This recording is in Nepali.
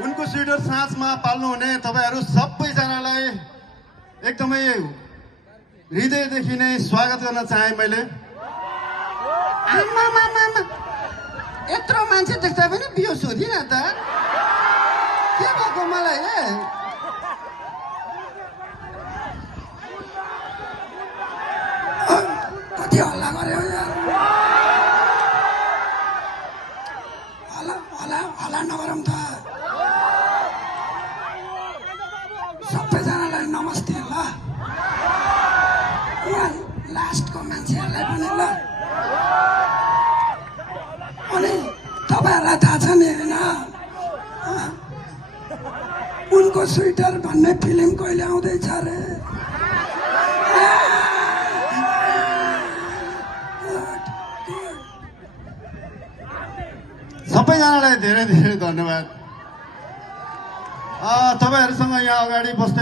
उनको स्वेटर साँझमा पाल्नुहुने तपाईहरू सबैजनालाई एकदमै हृदयदेखि नै स्वागत गर्न चाहे मैले। आमा यत्रो मान्छे देख्दा पनि बिहोस हुँदिन त के भएको मलाई कति हल्ला गर्यो हल्ला नगरौँ त। सबैजनालाई नमस्ते ल। लास्टको मान्छेहरूलाई पनि ल। अनि तपाईँहरूलाई थाहा छ नि होइन उनको स्वेटर भन्ने फिल्म कहिले आउँदैछ अरे। सबैजनालाई धेरै धेरै धन्यवाद। तपाईहरूसँग यहाँ अगाडि बस्दै